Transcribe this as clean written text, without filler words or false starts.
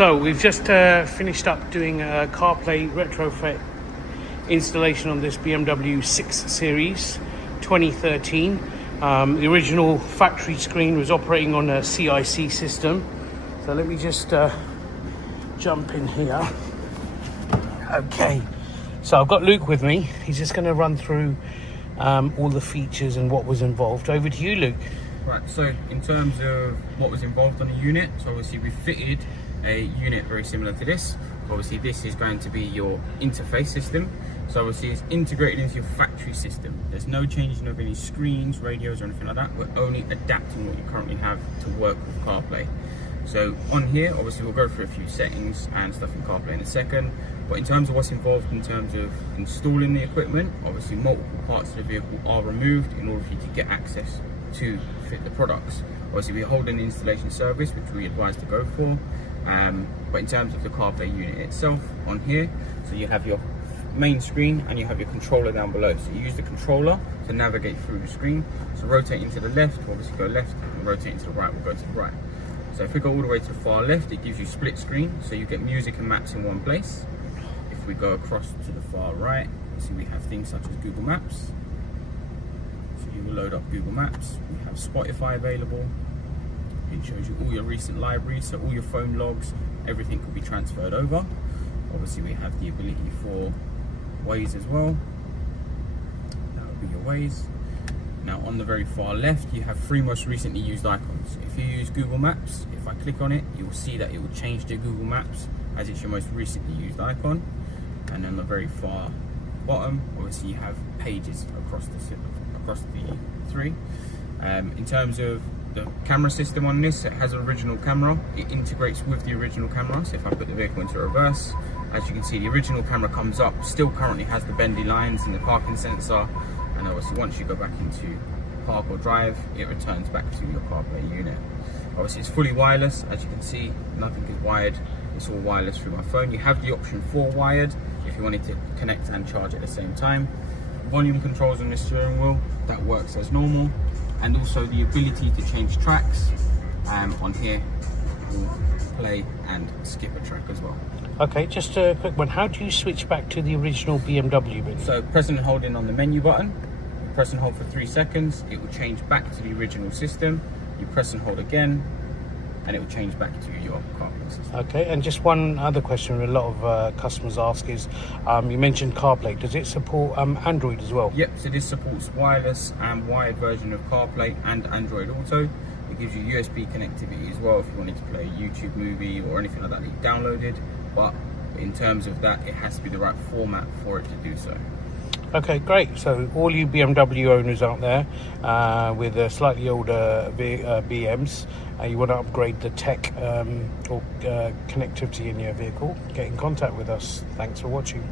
So we've just finished up doing a CarPlay Retrofit installation on this BMW 6 Series 2013. The original factory screen was operating on a CIC system. So let me just jump in here. Okay, so I've got Luke with me. He's just going to run through all the features and what was involved. Over to you, Luke. Right, so in terms of what was involved on the unit, so obviously we fitted a unit very similar to this. Obviously this is going to be your interface system, so obviously it's integrated into your factory system. There's no changing of any screens, radios or anything like that. We're only adapting what you currently have to work with CarPlay. So on here, obviously we'll go through a few settings and stuff in CarPlay in a second, but in terms of what's involved in terms of installing the equipment, obviously multiple parts of the vehicle are removed in order for you to get access to fit the products. Obviously we hold an installation service which we advise to go for, but in terms of the CarPlay unit itself on here, so you have your main screen and you have your controller down below. So you use the controller to navigate through the screen. So rotating to the left, we'll obviously go left, and rotating to the right, we'll go to the right. So if we go all the way to the far left, it gives you split screen, so you get music and maps in one place. If we go across to the far right, see we have things such as Google Maps. So you will load up Google Maps. We have Spotify available. It shows you all your recent libraries, so all your phone logs, everything could be transferred over. Obviously we have the ability for Waze as well. That would be your Waze. Now on the very far left, you have 3 most recently used icons. If you use Google Maps, if I click on it, you will see that it will change to Google Maps as it's your most recently used icon. And on the very far bottom, obviously you have pages across the 3. In terms of the camera system on this, it has an original camera. It integrates with the original camera. So if I put the vehicle into reverse, as you can see, the original camera comes up, still currently has the bendy lines and the parking sensor. And obviously once you go back into park or drive, it returns back to your CarPlay unit. Obviously it's fully wireless, as you can see, nothing is wired. It's all wireless through my phone. You have the option for wired if you wanted to connect and charge at the same time. Volume controls on the steering wheel, that works as normal. And also the ability to change tracks on here, will play and skip a track as well. Okay, just a quick one. How do you switch back to the original BMW menu? So press and hold in on the menu button, press and hold for 3 seconds, it will change back to the original system. You press and hold again, and it will change back to your CarPlay system. Okay, and just one other question a lot of customers ask is, you mentioned CarPlay, does it support Android as well? Yep, so this supports wireless and wired version of CarPlay and Android Auto. It gives you USB connectivity as well if you wanted to play a YouTube movie or anything like that you downloaded, but in terms of that, it has to be the right format for it to do so. Okay, great. So all you BMW owners out there with slightly older BMs, you want to upgrade the tech or connectivity in your vehicle, get in contact with us. Thanks for watching.